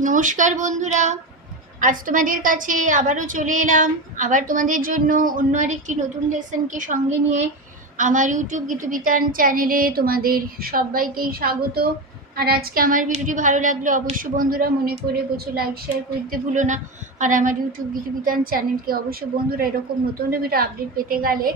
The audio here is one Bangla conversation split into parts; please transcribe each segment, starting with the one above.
নমস্কার বন্ধুরা। আজ তোমাদের কাছে আবারও চলে এলাম। আবার তোমাদের জন্য অন্য আরেকটি নতুন লেসনকে সঙ্গে নিয়ে আমার ইউটিউব গীতবিতান চ্যানেলে তোমাদের সবাইকেই স্বাগত। আর আজকে আমার ভিডিওটি ভালো লাগলে অবশ্যই বন্ধুরা মনে করে প্রচুর লাইক শেয়ার করতে ভুলো না। আর আমার ইউটিউব গীতবিতান চ্যানেলকে অবশ্যই বন্ধুরা এরকম নতুন ভিডিও আপডেট পেতে গেলে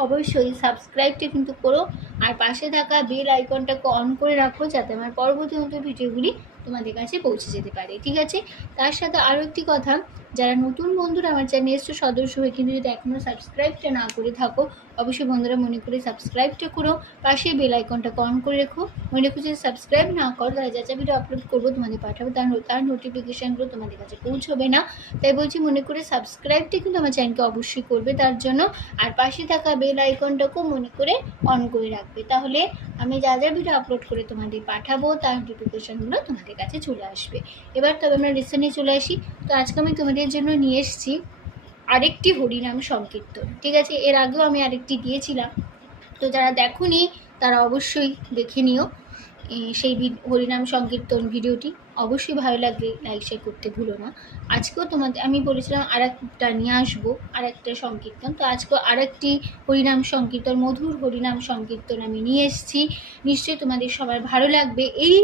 অবশ্যই সাবস্ক্রাইবটা কিন্তু করো আর পাশে থাকা বেল আইকনটাকে অন করে রাখো যাতে আমার পরবর্তী নতুন ভিডিওগুলি তোমাদের কাছে পৌঁছে যেতে পারে, ঠিক আছে? তার সাথে আরও একটি কথা যারা নতুন বন্ধুরা আমার চ্যানেল এসছে, সদস্য হয়ে কিন্তু যদি এখনও সাবস্ক্রাইবটা না করে থাকো, অবশ্যই বন্ধুরা মনে করে সাবস্ক্রাইবটা করো। পাশে বেল আইকনটাকে অন করে রেখো। মনে রেখো যদি সাবস্ক্রাইব না করো, তাহলে যা যা ভিডিও আপলোড করব, তোমাদের পাঠাবো, তার তার নোটিফিকেশানগুলো তোমাদের কাছে পৌঁছবে না। তাই বলছি মনে করে সাবস্ক্রাইবটা কিন্তু আমার চ্যানেলকে অবশ্যই করবে তার জন্য। আর পাশে থাকা বেল আইকনটাকেও মনে করে অন করে রাখবে। তাহলে আমি যা যা ভিডিও আপলোড করে তোমাদের পাঠাবো, তার নোটিফিকেশানগুলো তোমাদের কাছে চলে আসবে। এবার তবে আমরা রিসেন্টলি চলে আসি। তো আজকে আমি তোমাদের জন্য নিয়ে এসেছি। আরেকটি হরিনাম সংকীর্তন। ঠিক আছে, এর আগেও আমি আরেকটি দিয়েছিলাম। তো যারা দেখোনি, তারা অবশ্যই দেখে নিও সেই হরিনাম সংকীর্তন ভিডিওটি। অবশ্যই ভালো লাগলে লাইক শেয়ার করতে ভুলো না। আজকেও তোমাদের, আমি বলেছিলাম আর একটা নিয়ে আসব আর একটা সংকীর্তন। তো আজকেও আর একটি হরিনাম সংকীর্তন, মধুর হরিনাম সংকীর্তন আমি নিয়ে এসেছি। নিশ্চয়ই তোমাদের সবার ভালো লাগবে। এই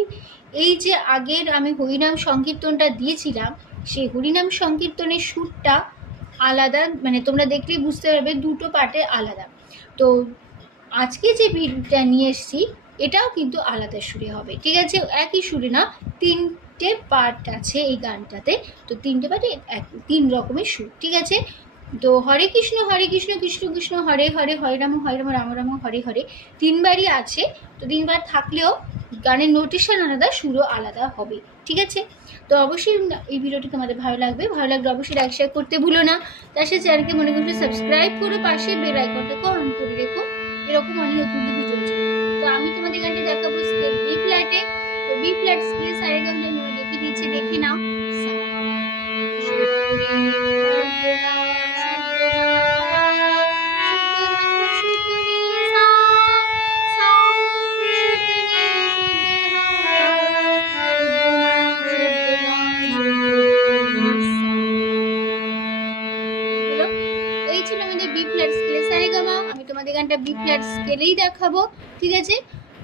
এই যে আগের আমি হরিনাম সংকীর্তনটা দিয়েছিলাম সেই হরিনাম সংকীর্তনের সুরটা আলাদা মানে তোমরা দেখলেই বুঝতে পারবে দুটো পার্টে আলাদা। তো আজকে যে ভিডিওটা নিয়ে এসছি, এটাও কিন্তু আলাদা সুরে হবে। ঠিক আছে? একই সুরে না, তিনটে পার্ট আছে এই গানটাতে। তো তিনটে পার্টে এক, তিন রকমের সুর। ঠিক আছে? তো হরে কৃষ্ণ হরে কৃষ্ণ কৃষ্ণ কৃষ্ণ, হরে হরে হরে রাম হরে রাম রাম রাম, হরে হরে তিনবারই আছে। তো তিনবার থাকলেও গানের নোটেশন আলাদা, সুরও আলাদা হবে। ঠিক আছে? তো অবশ্যই এই ভিডিওটি তোমাদের ভালো লাগবে। ভালো লাগলে অবশ্যই লাইক শেয়ার করতে ভুলো না। তার সাথে চ্যানেলকে মনে করতে সাবস্ক্রাইব করে পাশে বেল আইকনটাকে অন করে রেখো। এরকম অনেক নতুন ভিডিও তো আমি তোমাদের গানটি দেখাবো স্কেল বি ফ্ল্যাটে তো বি ফ্ল্যাট স্কেল সারে দেখে নাও। গানটা বি ফ্ল্যাট স্কেলেই দেখাবো, ঠিক আছে?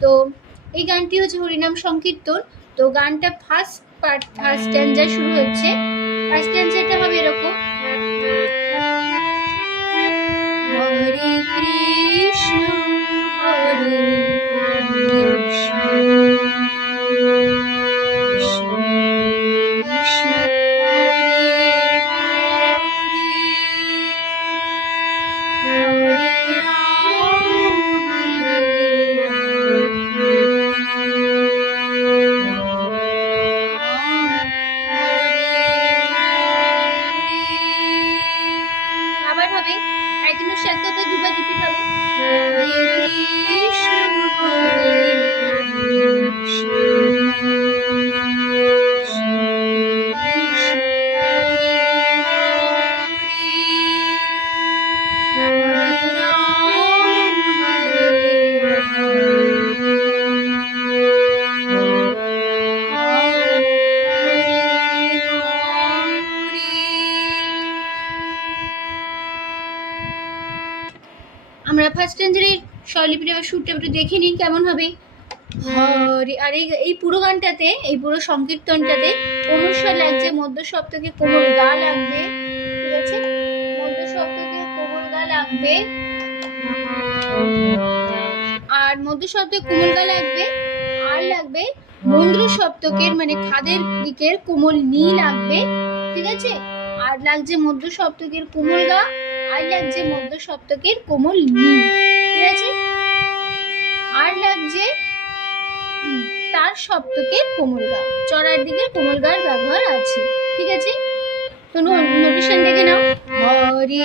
তো এই গানটি হচ্ছে হরিনাম সংকীর্তন। তো গানটা ফার্স্ট পার্ট ফার্স্ট স্ট্যান্ডার শুরু হচ্ছে। ফার্স্ট স্ট্যান্ডারটা হবে এরকম। রেঞ্জারের স্বরলিপিটা বা সুরটা একটু দেখে নিই কেমন হবে? আর এই পুরো গানটাতে এই পুরো সংকীর্তনটাতে অনুস্বর লাগছে মধ্য সপ্তকে কোমল গা লাগবে ঠিক আছে? মধ্য সপ্তকে কোমল গা লাগবে আর মধ্য সপ্তকে কোমল গা লাগবে আর লাগবে মন্দ্র সপ্তকের মানে খাদের দিকের কোমল নি লাগবে ঠিক আছে? আর লাগছে মধ্য সপ্তকের কোমল গা আর লাগছে মধ্য সপ্তকের কোমল নি আছে আর লাগছে তার সপ্তকের কোমল গা চড়ার দিকে কোমল গার ব্যবহার আছে। ঠিক আছে? তো নোটিশন দেখে নাও। হরে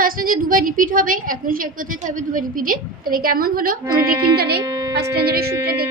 ফার্স্ট যে দুবার রিপিট হবে, এখন সে কোথায় থাকবে দুবার রিপিটে তাহলে কেমন হলো? আমরা দেখিন তাহলে ফার্স্ট স্ট্যান্ডারের শ্যুটটা দেখিনি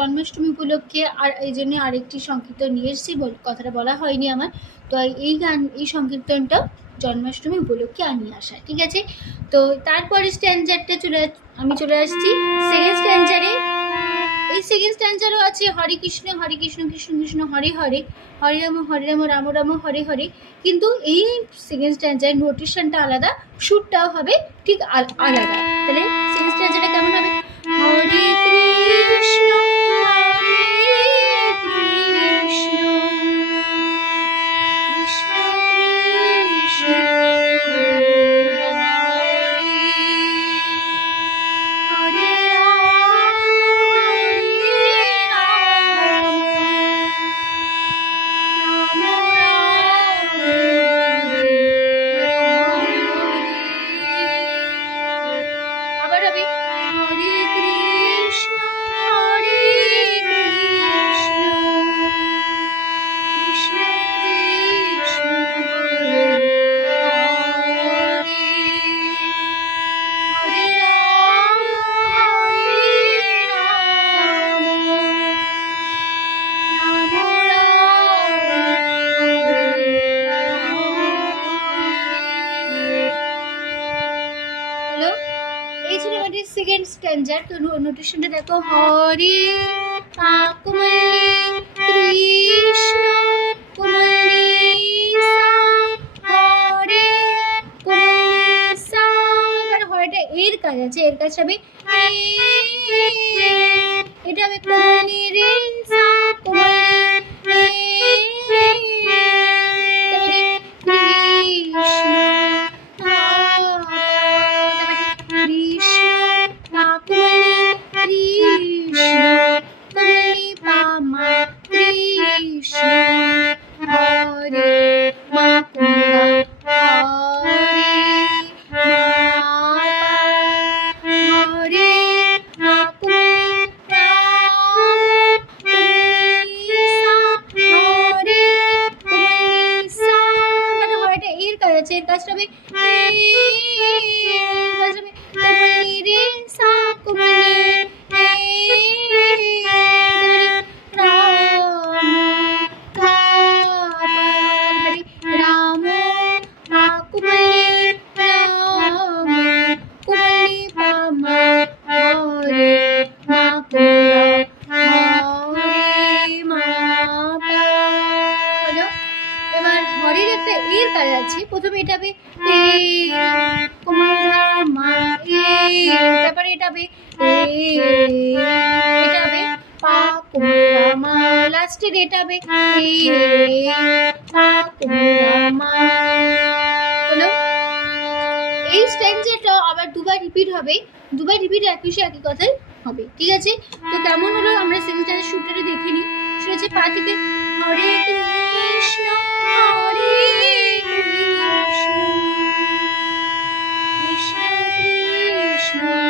জন্মাষ্টমী উপলক্ষে আর এই জন্য আরেকটি সংকীর্তন নিয়ে এসেছি কথাটা বলা হয়নি আমার। তো এই গান, এই সংকীর্তনটা জন্মাষ্টমী উপলক্ষে আমি আসা ঠিক আছে? তো তারপরে স্ট্যান্ডারটা চলে আমি চলে আসছি সেকেন্ড স্ট্যান্ডারে এই সেকেন্ড স্ট্যান্ডারও আছে, হরে কৃষ্ণ হরে কৃষ্ণ কৃষ্ণ কৃষ্ণ, হরে হরে হরে রাম হরে রাম রাম রাম, হরে হরে। কিন্তু এই সেকেন্ড স্ট্যান্ডার নোটেশনটা আলাদা, সুরটাও হবে ঠিক আল- আলাদা। তাহলে সেকেন্ড স্ট্যান্ডারটা কেমন হবে? হরে কৃষ্ণ দেত দেখো হরে কুমারী কৃষ্ণ এর কাজ আছে এর কাজ হবে এই স্ট্যান্ডারটা আবার দুবার রিপিট হবে। দুবার রিপিট একই একই কথাই হবে। ঠিক আছে? তো কেমন হলো? আমরা সেমিস্টারের শুটটা দেখে নিই। সেটা হচ্ছে পা থেকে হরে হরে কৃষ্ণ কৃষ্ণ কৃষ্ণ।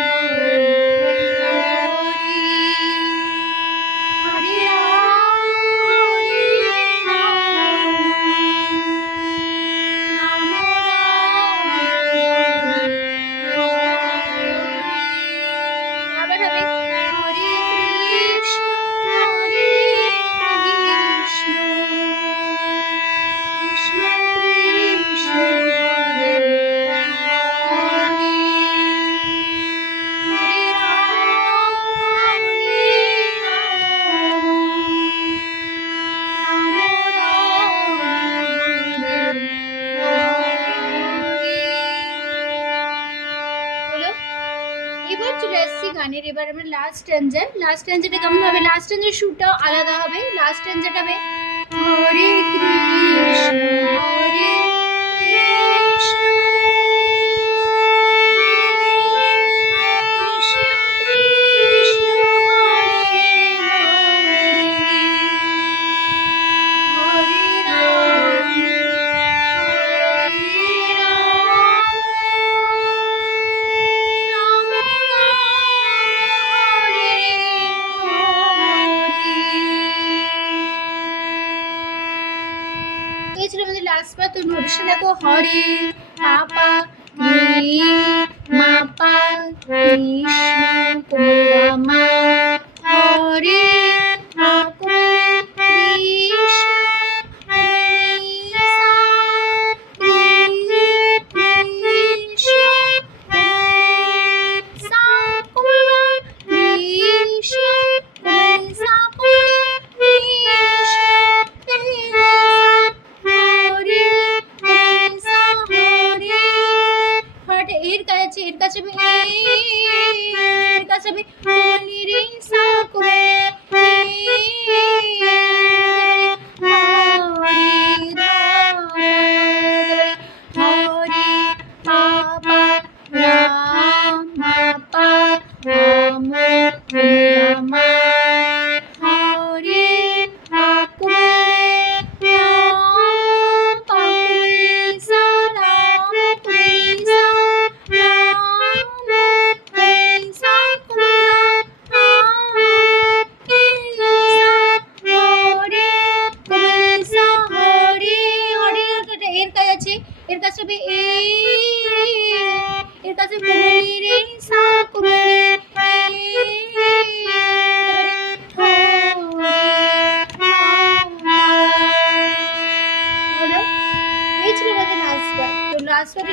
এবার চলে আসছি গানের এবার আমরা লাস্ট স্ট্যান্জার লাস্ট স্ট্যান্জাটা কেমন হবে? লাস্ট স্ট্যান্জার শুটটা আলাদা হবে লাস্ট স্ট্যান্জাটা হবে হরে কৃষ্ণ তো দেখো হরে পাপা মাপা কৃষ্ণ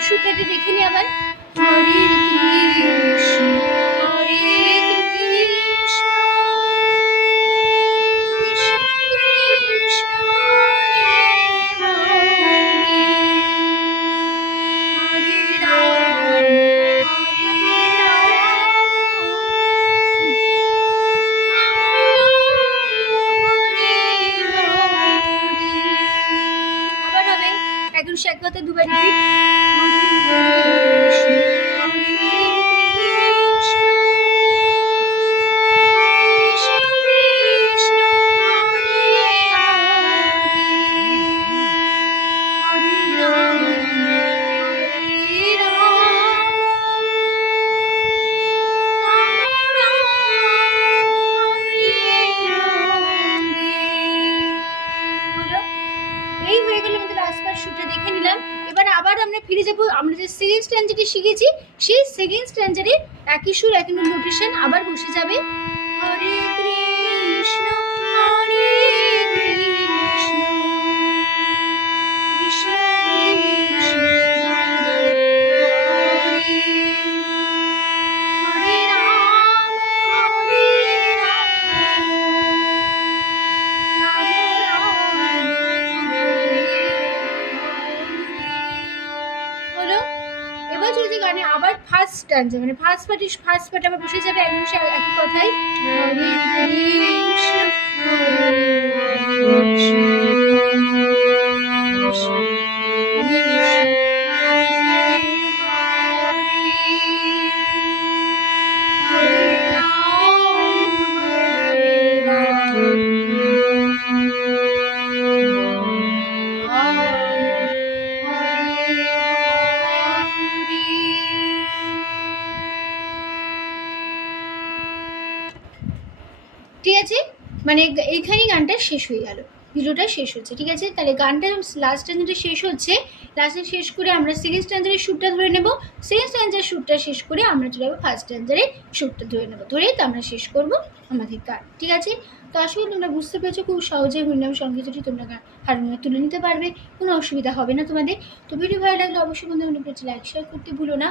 বারের শুটটা দেখে নি আবার হরে কৃষ্ণ হরে কৃষ্ণ কৃষ্ণ। কৃষ্ণ কথা দুবার দেখে নিলাম। এবার আবার আমরা ফিরে যাব। আমরা যে সেকেন্ড স্ট্যান্ডারি শিখেছি, সেই সেকেন্ড স্ট্যান্ডার্ডে একই সুর, একই নোটেশন আবার বসে যাবে। হরে ফার্স্ট স্ট্যান্ড মানে ফার্স্ট পার্টি ফার্স্ট পার্ট আবার বসে যাবে একদম সে একই কথাই। মানে এইখানেই গানটা শেষ হয়ে গেল। ভিডিওটা শেষ হচ্ছে, ঠিক আছে? তাহলে গানটা লাস্ট স্ট্যান্ডারে শেষ হচ্ছে। লাস্টে শেষ করে আমরা সেকেন্ড স্ট্যান্ডারের শ্যুটটা ধরে নেব। সেকেন্ড স্ট্যান্ডারের শ্যুটটা শেষ করে আমরা চলে যাব ফার্স্ট স্ট্যান্ডারে শ্যুটটা ধরে নেব। ধরেই তো আমরা শেষ করব আমাদের গান, ঠিক আছে? তো আসলে তোমরা বুঝতে পেরেছ, খুব সহজে হরিনাম সঙ্গীতটি তোমরা হারমোনিয়ামে তুলে নিতে পারবে। কোনো অসুবিধা হবে না তোমাদের। তো ভিডিও ভালো লাগলে অবশ্যই বন্ধু মনে লাইক শেয়ার করতে ভুলো না।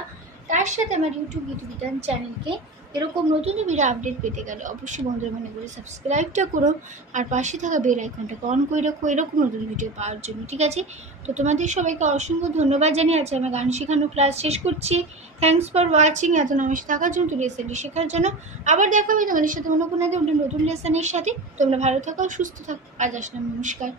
তার সাথে আমার ইউটিউব ইউটিউব রিটার্ন চ্যানেলকে এরকম নতুন ভিডিও আপডেট পেতে গেলে অবশ্যই বন্ধুরা মনে করে সাবস্ক্রাইবটা করো আর পাশে থাকা বেল আইকনটাকে অন করে রাখো, এরকম নতুন ভিডিও পাওয়ার জন্য, ঠিক আছে? তো তোমাদের সবাইকে অসংখ্য ধন্যবাদ জানিয়ে আছে আমার গান শেখানো ক্লাস শেষ করছি। থ্যাংকস ফর ওয়াচিং এত নামের থাকার জন্য তুমি লেসনটি শেখার জন্য আবার দেখা হবে তোমাদের সাথে অন্য কোনো নতুন লেসনের সাথে। তোমরা ভালো থাকো, সুস্থ থাকো, আজ আসলাম, নমস্কার।